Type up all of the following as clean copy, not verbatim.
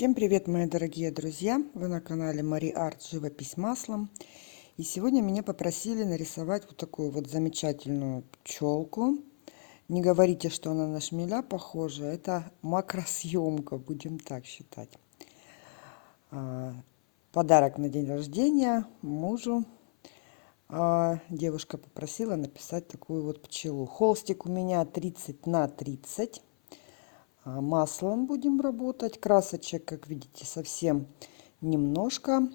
Всем привет, мои дорогие друзья! Вы на канале Мари Арт Живопись маслом. И сегодня меня попросили нарисовать вот такую вот замечательную пчелку. Не говорите, что она на шмеля похожа, это макросъемка, будем так считать. Подарок на день рождения мужу. Девушка попросила написать такую вот пчелу. Холстик у меня 30 на 30. Маслом будем работать. Красочек, как видите, совсем немножко.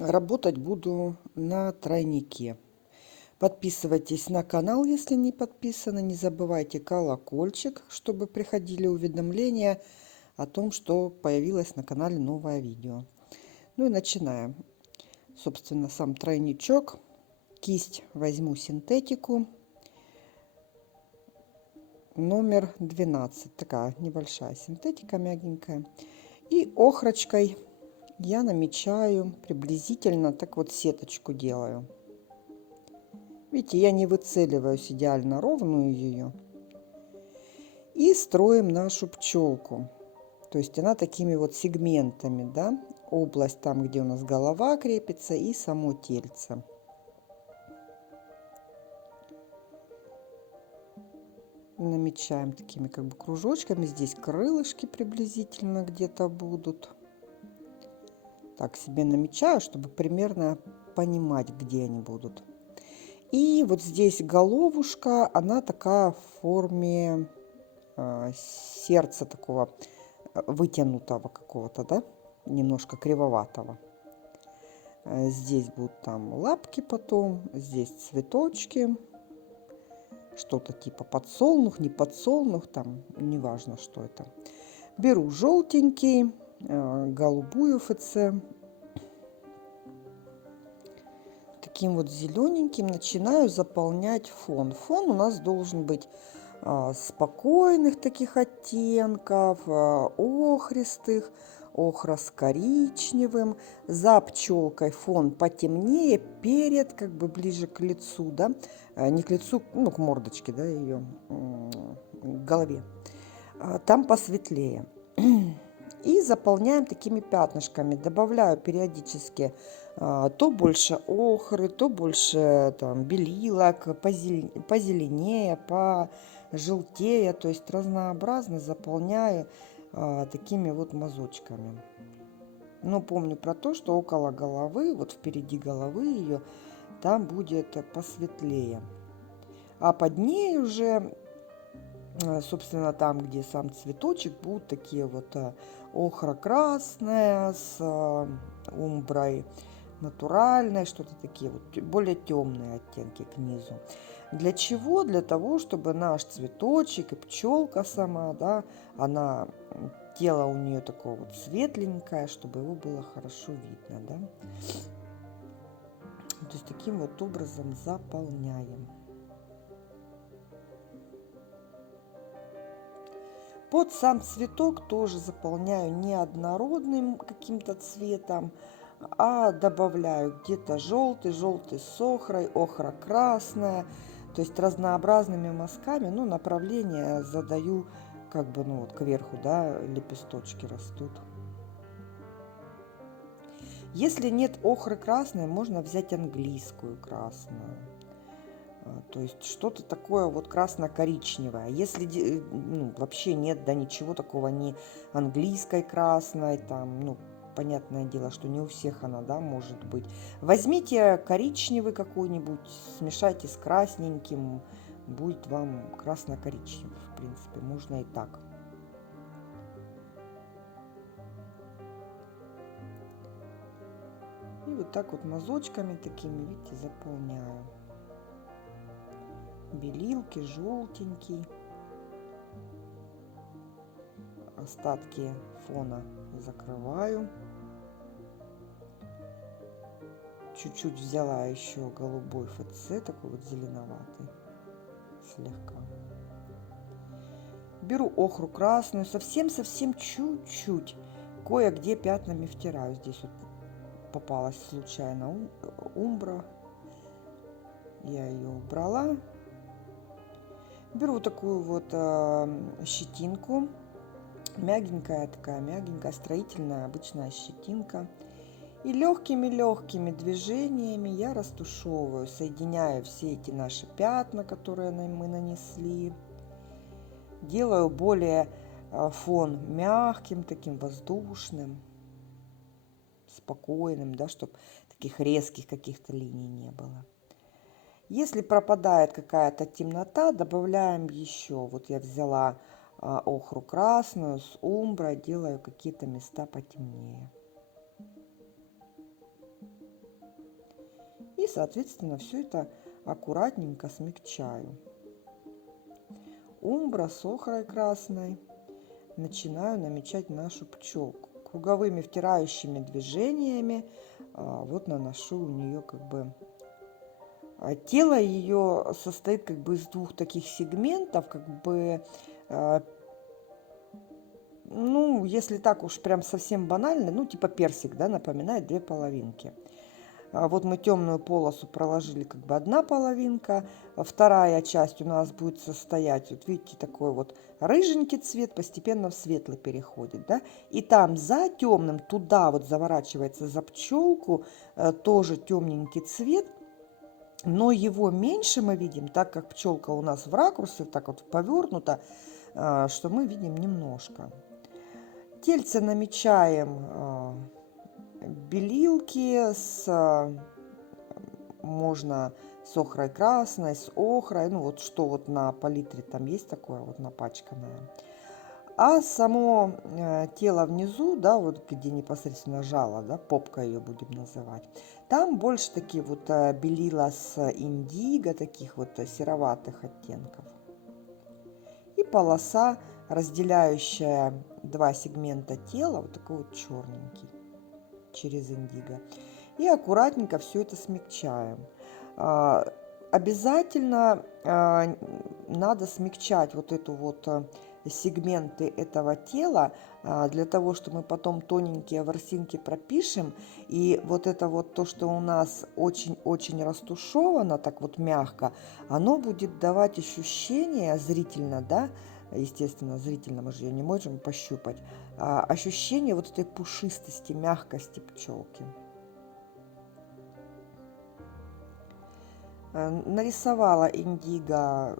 Работать буду на тройнике. Подписывайтесь на канал, если не подписаны. Не забывайте колокольчик, чтобы приходили уведомления о том, что появилось на канале новое видео. Ну и начинаем. Собственно, сам тройничок. Кисть возьму синтетику. Номер 12. Такая небольшая синтетика, мягенькая. И охрочкой я намечаю приблизительно, так вот сеточку делаю. Видите, я не выцеливаюсь идеально ровную ее. И строим нашу пчелку. То есть она такими вот сегментами, да, область там, где у нас голова крепится, и само тельце. Намечаем такими как бы кружочками. Здесь крылышки приблизительно где-то будут. Так себе намечаю, чтобы примерно понимать, где они будут. И вот здесь головушка, она такая в форме сердца такого вытянутого какого-то, да, немножко кривоватого. Здесь будут там лапки потом, здесь цветочки, что-то типа подсолнух, не подсолнух, там неважно, что это. Беру желтенький, голубую ФЦ. Таким вот зелененьким начинаю заполнять фон. Фон у нас должен быть спокойных таких оттенков, охристых, охра с коричневым. За пчелкой фон потемнее, перед как бы ближе к лицу, да, не к лицу, ну к мордочке, да, ее, к голове. Там посветлее. И заполняем такими пятнышками. Добавляю периодически то больше охры, то больше там белилок, позеленее, пожелтее. То есть разнообразно заполняю такими вот мазочками. Но помню про то, что около головы, вот впереди головы ее, там будет посветлее. А под ней уже, собственно, там, где сам цветочек, будут такие вот охра красная с умброй натуральной, что-то такие вот более темные оттенки к низу. Для чего? Для того, чтобы наш цветочек и пчелка сама, да, она, тело у нее такое вот светленькое, чтобы его было хорошо видно, да. То есть таким вот образом заполняем. Под сам цветок тоже заполняю неоднородным каким-то цветом, а добавляю где-то желтый, желтый с охрой, охра красная, то есть разнообразными мазками. Ну, направление задаю как бы, ну вот кверху, да, лепесточки растут. Если нет охры красной, можно взять английскую красную. То есть что-то такое вот красно-коричневое. Если ну, вообще нет, да, ничего такого, ни английской красной, там, ну, понятное дело, что не у всех она, да, может быть. Возьмите коричневый какой-нибудь, смешайте с красненьким, будет вам красно-коричневый, в принципе, можно и так. И вот так вот мазочками такими, видите, заполняю. Белилки, желтенький. Остатки фона закрываю. Чуть-чуть взяла еще голубой ФЦ, такой вот зеленоватый, слегка. Беру охру красную, совсем-совсем чуть-чуть. Кое-где пятнами втираю. Здесь вот попалась случайно умбра. Я ее убрала. Беру такую вот щетинку Мягенькая такая, мягенькая, строительная, обычная щетинка. И легкими-легкими движениями я растушевываю, соединяю все эти наши пятна, которые мы нанесли. Делаю более фон мягким, таким воздушным, спокойным, да, чтобы таких резких каких-то линий не было. Если пропадает какая-то темнота, добавляем еще. Вот я взяла охру красную с умброй, делаю какие-то места потемнее. И, соответственно, все это аккуратненько смягчаю. Умбра с охрой красной. Начинаю намечать нашу пчелку. Круговыми втирающими движениями вот наношу у нее как бы... Тело ее состоит как бы из двух таких сегментов, как бы, ну, если так уж прям совсем банально, ну, типа персик, да, напоминает две половинки. Вот мы темную полосу проложили, как бы одна половинка, вторая часть у нас будет состоять, вот видите, такой вот рыженький цвет постепенно в светлый переходит, да, и там за темным туда вот заворачивается за пчелку тоже темненький цвет, но его меньше мы видим, так как пчелка у нас в ракурсе, так вот повернута, что мы видим немножко. Тельце намечаем белилки можно с охрой красной, с охрой, ну вот что вот на палитре там есть такое вот напачканное. А само тело внизу, да, вот где непосредственно жало, да, попка ее будем называть, там больше такие вот белила с индиго, таких вот сероватых оттенков. И полоса, разделяющая два сегмента тела, вот такой вот черненький через индиго. И аккуратненько все это смягчаем. Обязательно надо смягчать вот эту вот сегменты этого тела для того, чтобы мы потом тоненькие ворсинки пропишем. И вот это вот то, что у нас очень-очень растушевано, так вот мягко, оно будет давать ощущение зрительно, да, естественно, зрительно мы же ее не можем пощупать, ощущение вот этой пушистости, мягкости пчелки. Нарисовала индиго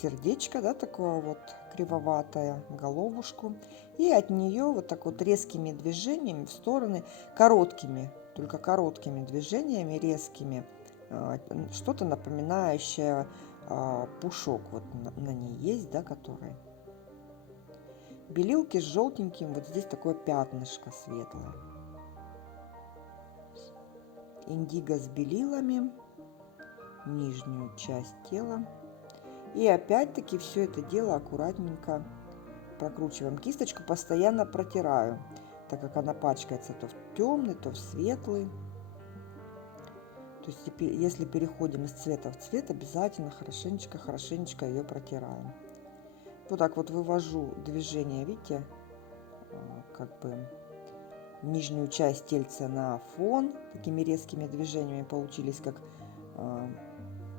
сердечко, да, такое вот кривоватое, головушку. И от нее вот так вот резкими движениями в стороны, короткими, только короткими движениями, резкими, что-то напоминающее пушок вот на ней есть, да, который. Белилки с желтеньким, вот здесь такое пятнышко светлое. Индиго с белилами, нижнюю часть тела. И опять-таки все это дело аккуратненько прокручиваем. Кисточку постоянно протираю, так как она пачкается то в темный, то в светлый. То есть если переходим из цвета в цвет, обязательно хорошенечко ее протираем. Вот так вот вывожу движение, видите, как бы нижнюю часть тельца на фон. Такими резкими движениями получились как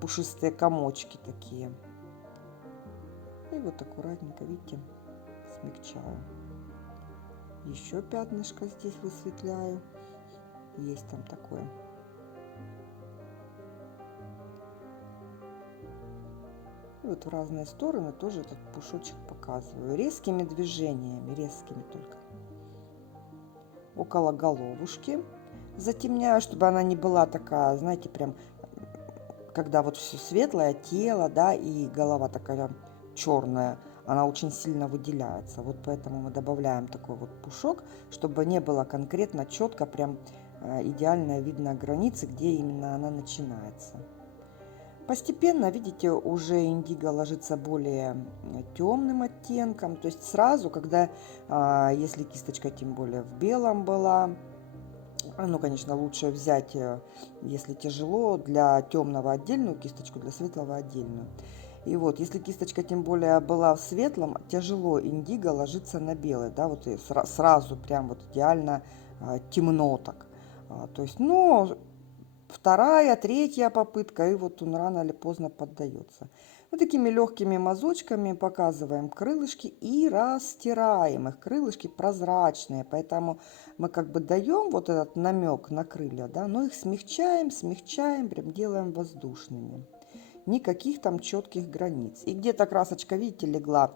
пушистые комочки такие. И вот аккуратненько, видите, смягчаю. Еще пятнышко здесь высветляю. Есть там такое. И вот в разные стороны тоже этот пушочек показываю. Резкими движениями, резкими только. Около головушки затемняю, чтобы она не была такая, знаете, прям, когда вот все светлое тело, да, и голова такая черная, она очень сильно выделяется. Вот поэтому мы добавляем такой вот пушок, чтобы не было конкретно четко, прям идеально видно границы, где именно она начинается. Постепенно, видите, уже индиго ложится более темным оттенком. То есть сразу, когда, если кисточка тем более в белом была, ну, конечно, лучше взять, если тяжело, для темного отдельную кисточку, для светлого отдельную. И вот, если кисточка тем более была в светлом, тяжело индиго ложится на белый, да, вот и сразу прям вот идеально темно так. То есть, но вторая, третья попытка, и вот он рано или поздно поддается. Вот такими легкими мазочками показываем крылышки и растираем их. Крылышки прозрачные, поэтому мы как бы даем вот этот намек на крылья, да, но их смягчаем, смягчаем, прям делаем воздушными. Никаких там четких границ. И где-то красочка, видите, легла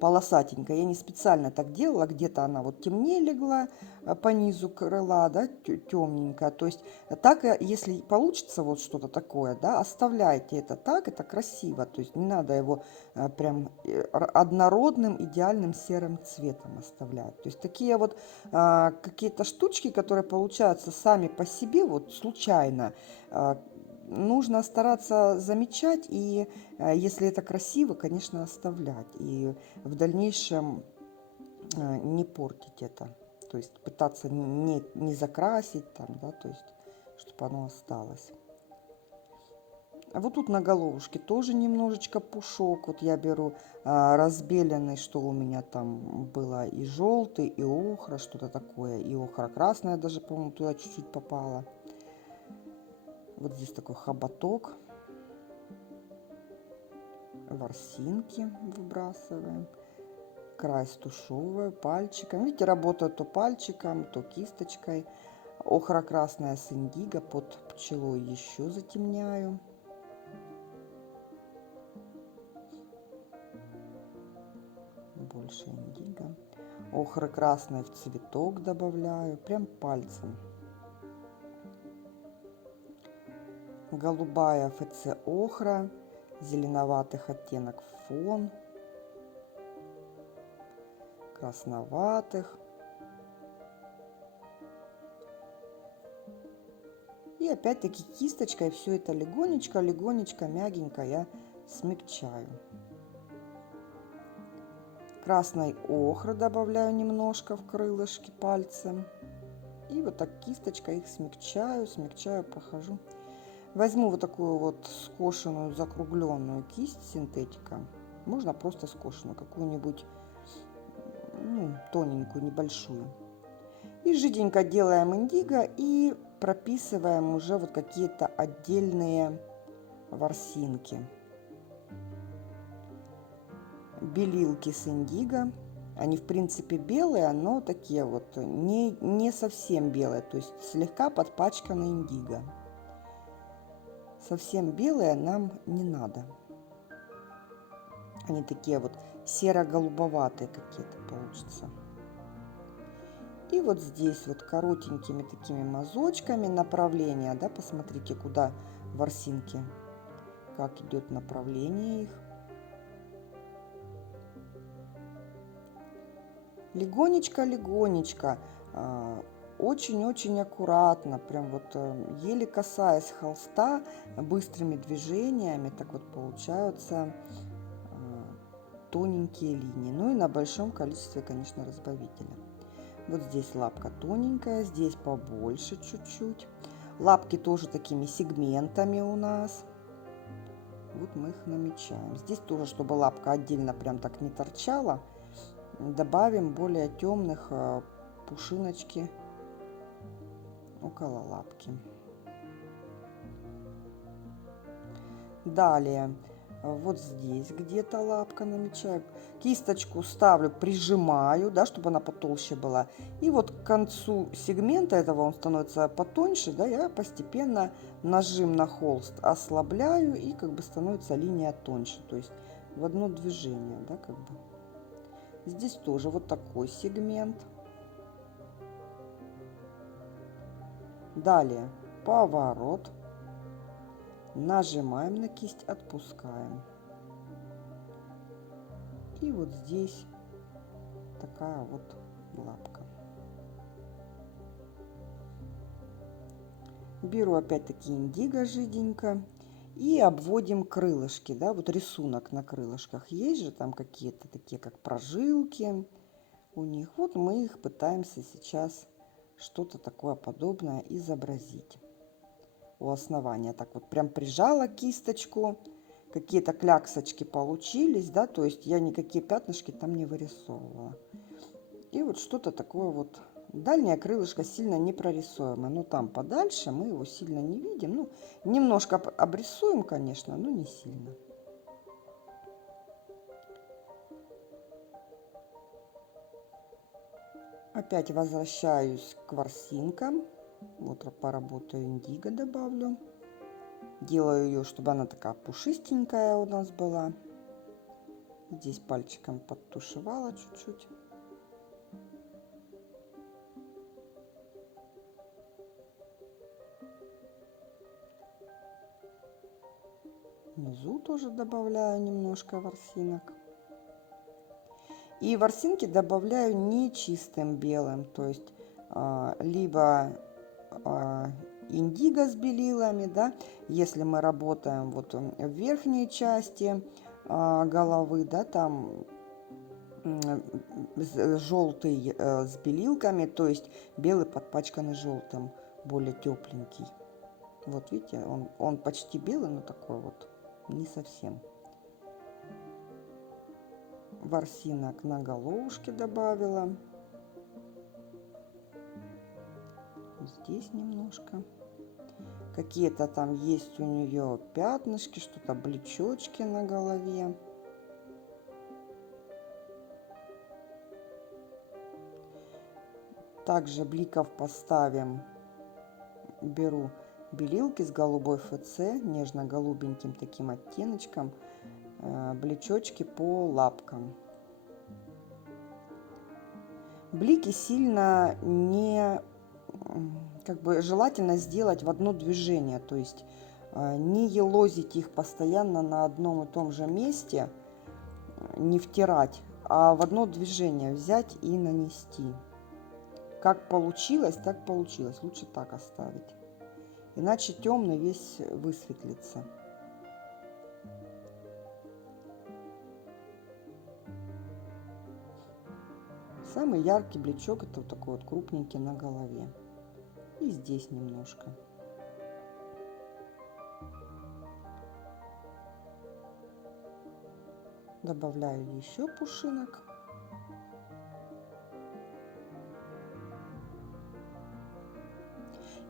полосатенькая. Я не специально так делала, где-то она вот темнее легла по низу крыла, да, темненькая. То есть так, если получится вот что-то такое, да, оставляйте это так, это красиво. То есть не надо его прям однородным, идеальным серым цветом оставлять. То есть такие вот какие-то штучки, которые получаются сами по себе, вот случайно, нужно стараться замечать и, если это красиво, конечно, оставлять. И в дальнейшем не портить это. То есть пытаться не закрасить там, да, то есть чтобы оно осталось. А вот тут на головушке тоже немножечко пушок. Вот я беру разбеленный, что у меня там было, и желтый, и охра, что-то такое. И охра красная даже, по-моему, туда чуть-чуть попала. Вот здесь такой хоботок. Ворсинки выбрасываем. Край стушевываю пальчиком. Видите, работаю то пальчиком, то кисточкой. Охра красная с индиго под пчелой еще затемняю. Больше индиго. Охры красной в цветок добавляю. Прям пальцем. Голубая ФЦ охра. Зеленоватых оттенок фон. Красноватых. И опять-таки кисточкой все это легонечко, мягенько я смягчаю. Красной охры добавляю немножко в крылышки пальцем. И вот так кисточкой их смягчаю, прохожу. Возьму вот такую вот скошенную, закругленную кисть синтетика. Можно просто скошенную, какую-нибудь, ну, тоненькую, небольшую. И жиденько делаем индиго и прописываем уже вот какие-то отдельные ворсинки. Белилки с индиго. Они, в принципе, белые, но такие вот не совсем белые, то есть слегка подпачканы индиго. Совсем белые нам не надо. Они такие вот серо-голубоватые какие-то получатся. И вот здесь вот коротенькими такими мазочками направления, да, посмотрите, куда ворсинки, как идет направление их. Легонечко, очень-очень аккуратно, прям вот еле касаясь холста, быстрыми движениями, так вот получаются тоненькие линии. Ну и на большом количестве, конечно, разбавителя. Вот здесь лапка тоненькая, здесь побольше чуть-чуть. Лапки тоже такими сегментами у нас. Вот мы их намечаем. Здесь тоже, чтобы лапка отдельно прям так не торчала, добавим более темных пушиночки около лапки. Далее, вот здесь где-то лапка намечаю. Кисточку ставлю, прижимаю, да, чтобы она потолще была. И вот к концу сегмента этого, он становится потоньше, да, я постепенно нажим на холст ослабляю, и как бы становится линия тоньше. То есть в одно движение, да, как бы. Здесь тоже вот такой сегмент. Далее поворот. Нажимаем на кисть, отпускаем. И вот здесь такая вот лапка. Беру опять-таки индиго жиденько и обводим крылышки, да, вот рисунок на крылышках. Есть же там какие-то такие, как прожилки у них. Вот мы их пытаемся сейчас что-то такое подобное изобразить. У основания так вот прям прижала кисточку, какие-то кляксочки получились, да, то есть я никакие пятнышки там не вырисовывала. И вот что-то такое вот. Дальнее крылышко сильно не прорисуемо, но там подальше мы его сильно не видим. Ну, немножко обрисуем, конечно, но не сильно. Опять возвращаюсь к ворсинкам. Вот поработаю индиго, добавлю. Делаю ее, чтобы она такая пушистенькая у нас была. Здесь пальчиком подтушевала чуть-чуть. Внизу тоже добавляю немножко ворсинок. И ворсинки добавляю не чистым белым, то есть либо индиго с белилами, да, если мы работаем вот в верхней части головы, да, там желтый с белилками, то есть белый подпачканный желтым, более тепленький. Вот видите, он почти белый, но такой вот не совсем. Ворсинок на головушке добавила. Здесь немножко. Какие-то там есть у нее пятнышки, что-то блечочки на голове. Также бликов поставим. Беру белилки с голубой ФЦ, нежно-голубеньким таким оттеночком. Блечочки по лапкам. Блики сильно не, как бы желательно сделать в одно движение, то есть не елозить их постоянно на одном и том же месте, не втирать, а в одно движение взять и нанести. Как получилось, так получилось. Лучше так оставить. Иначе темный весь высветлится. Самый яркий блечок это вот такой вот крупненький на голове. И здесь немножко. Добавляю еще пушинок.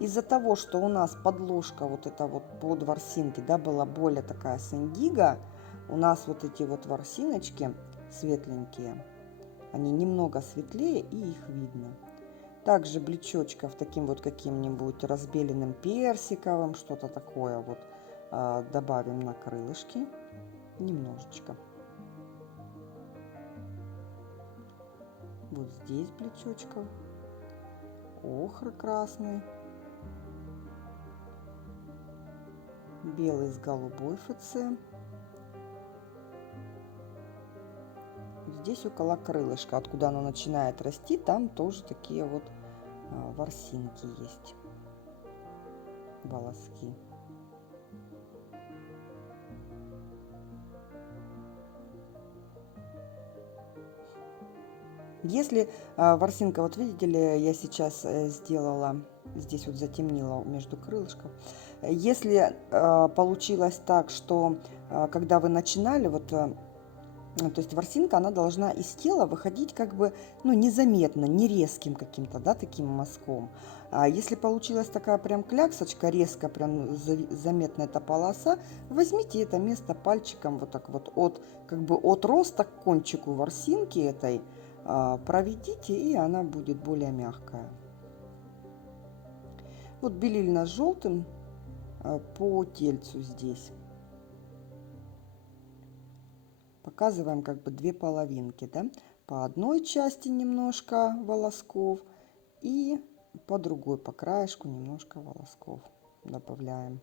Из-за того, что у нас подложка вот эта вот под ворсинки, да, была более такая с индиго, у нас вот эти вот ворсиночки светленькие, они немного светлее и их видно. Также блечочков таким вот каким-нибудь разбеленным персиковым, что-то такое вот добавим на крылышки немножечко. Вот здесь блечочков, охры красный, белый с голубой ФЦ. Здесь около крылышка, откуда оно начинает расти, там тоже такие вот ворсинки есть, волоски. Если ворсинка, вот видите ли, я сейчас сделала, здесь вот затемнила между крылышков. Если получилось так, что когда вы начинали, вот, то есть ворсинка, она должна из тела выходить как бы, ну, незаметно, не резким каким-то, да, таким мазком. А если получилась такая прям кляксочка, резко прям заметна эта полоса, возьмите это место пальчиком вот так вот от, как бы от роста к кончику ворсинки этой, проведите, и она будет более мягкая. Вот белильно-желтым по тельцу здесь. Показываем как бы две половинки, да? По одной части немножко волосков и по другой, по краешку немножко волосков добавляем.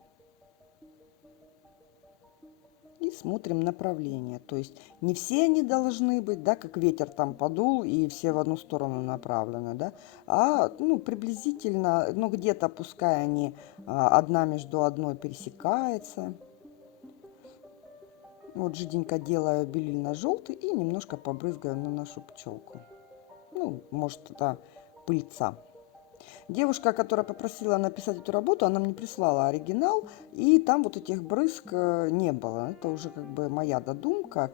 И смотрим направление, то есть не все они должны быть, да, как ветер там подул и все в одну сторону направлены, да, а ну, приблизительно, ну где-то пускай они одна между одной пересекается. Вот жиденько делаю белильно-желтый и немножко побрызгаю на нашу пчелку. Ну, может, это пыльца. Девушка, которая попросила написать эту работу, она мне прислала оригинал, и там вот этих брызг не было. Это уже как бы моя додумка,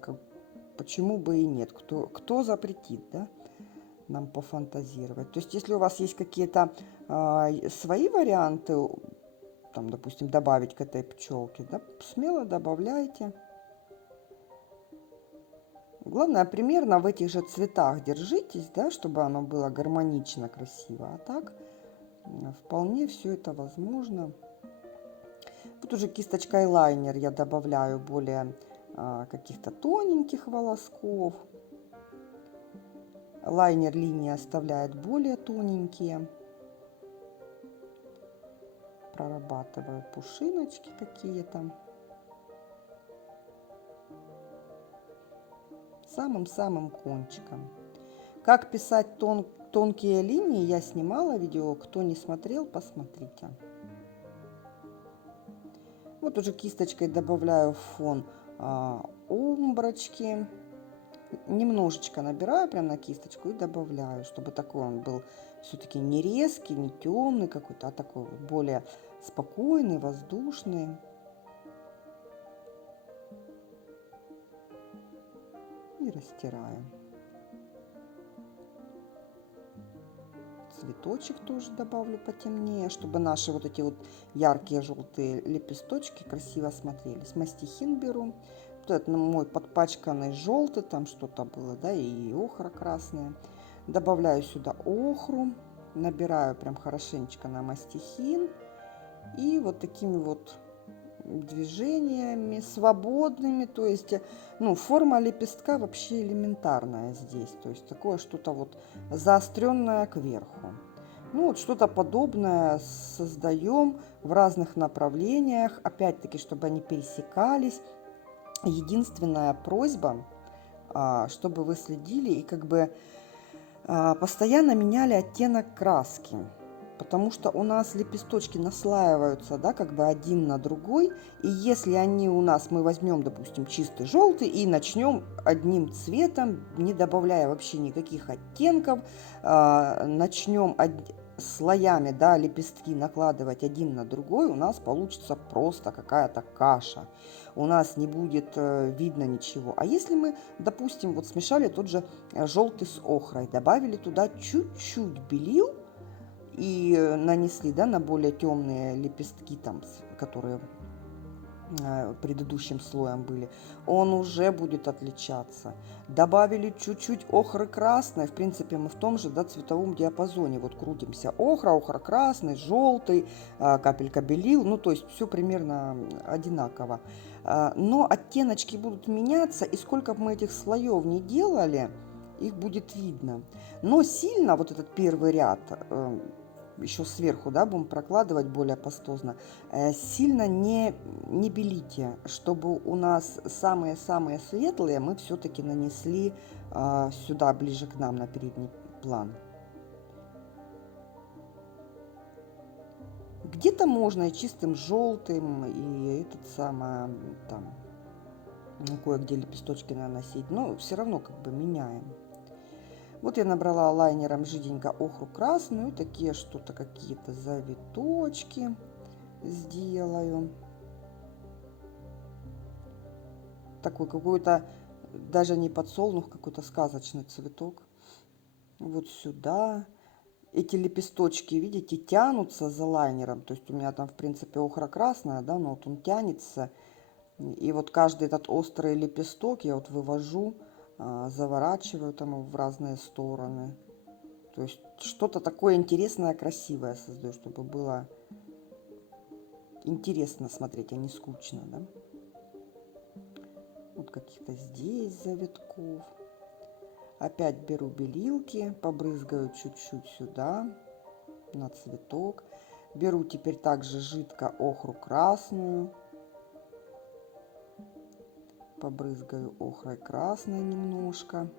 почему бы и нет. Кто запретит, да, нам пофантазировать. То есть, если у вас есть какие-то свои варианты, там, допустим, добавить к этой пчелке, да, смело добавляйте. Главное, примерно в этих же цветах держитесь, да, чтобы оно было гармонично, красиво. А так вполне все это возможно. Вот уже кисточкой лайнер я добавляю более каких-то тоненьких волосков. Лайнер линии оставляет более тоненькие. Прорабатываю пушиночки какие-то. Самым-самым кончиком. Как писать тонкие линии, я снимала видео. Кто не смотрел, посмотрите. Вот уже кисточкой добавляю в фон умброчки. Немножечко набираю прям на кисточку и добавляю, чтобы такой он был все-таки не резкий, не темный какой-то, а такой вот более спокойный, воздушный. И растираю. Цветочек тоже добавлю потемнее, чтобы наши вот эти вот яркие желтые лепесточки красиво смотрелись. Мастихин беру. Вот это мой подпачканный желтый, там что-то было, да, и охра красная. Добавляю сюда охру, набираю прям хорошенечко на мастихин. И вот такими вот движениями свободными, то есть, ну, форма лепестка вообще элементарная здесь, то есть такое что-то вот заостренное кверху. Ну, вот что-то подобное создаем в разных направлениях, опять-таки, чтобы они пересекались. Единственная просьба, чтобы вы следили и как бы постоянно меняли оттенок краски. Потому что у нас лепесточки наслаиваются, да, как бы один на другой. И если они у нас, мы возьмем, допустим, чистый желтый и начнем одним цветом, не добавляя вообще никаких оттенков, начнем слоями, да, лепестки накладывать один на другой, у нас получится просто какая-то каша. У нас не будет видно ничего. А если мы, допустим, вот смешали тот же желтый с охрой, добавили туда чуть-чуть белил, и нанесли, да, на более темные лепестки, там, которые предыдущим слоем были, он уже будет отличаться. Добавили чуть-чуть охры красной, в принципе мы в том же, да, цветовом диапазоне вот крутимся. Охра красный, желтый, капелька белил, ну то есть все примерно одинаково. Но оттеночки будут меняться, и сколько бы мы этих слоев не делали, их будет видно. Но сильно вот этот первый ряд, еще сверху, да, будем прокладывать более пастозно, сильно не белите, чтобы у нас самые-самые светлые мы все-таки нанесли сюда, ближе к нам, на передний план. Где-то можно и чистым желтым, и этот самый, там, кое-где лепесточки наносить, но все равно как бы меняем. Вот я набрала лайнером жиденько охру красную, такие что-то, какие-то завиточки сделаю. Такой какой-то, даже не подсолнух, какой-то сказочный цветок. Вот сюда. Эти лепесточки, видите, тянутся за лайнером. То есть у меня там, в принципе, охра красная, да, но вот он тянется. И вот каждый этот острый лепесток я вот вывожу, заворачиваю там в разные стороны. То есть что-то такое интересное, красивое создаю, чтобы было интересно смотреть, а не скучно, да? Вот каких-то здесь завитков. Опять беру белилки, побрызгаю чуть-чуть сюда, на цветок. Беру теперь также жидко охру красную. Побрызгаю охрой красной немножко.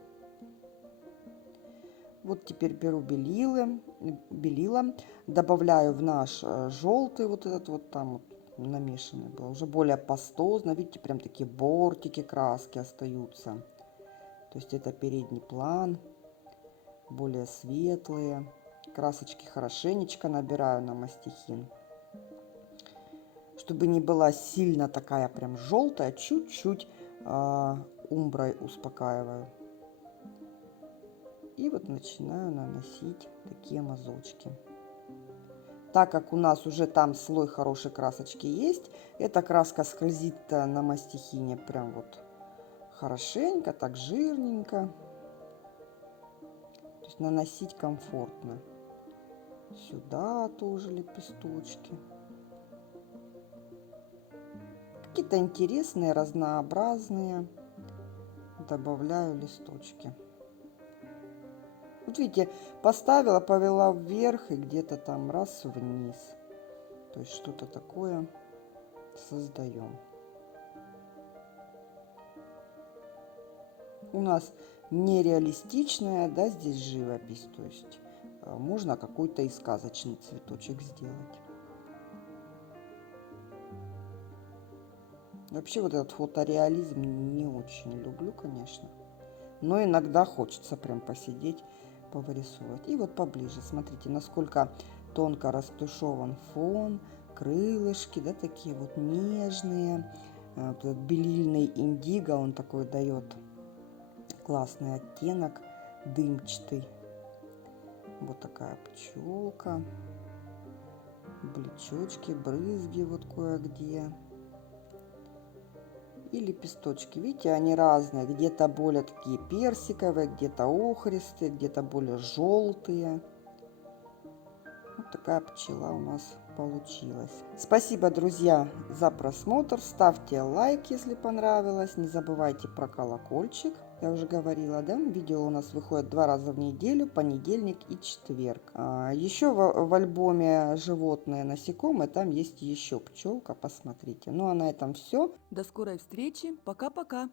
Вот теперь беру белила, добавляю в наш желтый, вот этот вот там вот намешанный был, уже более пастозно, видите, прям такие бортики краски остаются. То есть это передний план, более светлые. Красочки хорошенечко набираю на мастихин, чтобы не была сильно такая прям желтая, чуть-чуть умброй успокаиваю. И вот начинаю наносить такие мазочки. Так как у нас уже там слой хорошей красочки есть, эта краска скользит на мастихине прям вот хорошенько, так жирненько. То есть наносить комфортно. Сюда тоже лепесточки. Какие-то интересные, разнообразные. Добавляю листочки. Вот видите, поставила, повела вверх и где-то там раз вниз. То есть что-то такое создаем. У нас нереалистичная, да, здесь живопись. То есть можно какой-то и сказочный цветочек сделать. Вообще вот этот фотореализм не очень люблю, конечно. Но иногда хочется прям посидеть, повырисовывать. И вот поближе, смотрите, насколько тонко растушеван фон, крылышки, да, такие вот нежные. Вот этот белильный индиго, он такой дает классный оттенок, дымчатый. Вот такая пчелка, блечочки, брызги вот кое-где. И лепесточки, видите, они разные, где-то более такие персиковые, где-то охристые, где-то более желтые. Вот такая пчела у нас получилась. Спасибо, друзья, за просмотр. Ставьте лайк, если понравилось. Не забывайте про колокольчик. Я уже говорила, да, видео у нас выходит 2 раза в неделю, понедельник и четверг. Еще в альбоме «Животные, насекомые» там есть еще пчелка, посмотрите. Ну а на этом все. До скорой встречи. Пока-пока.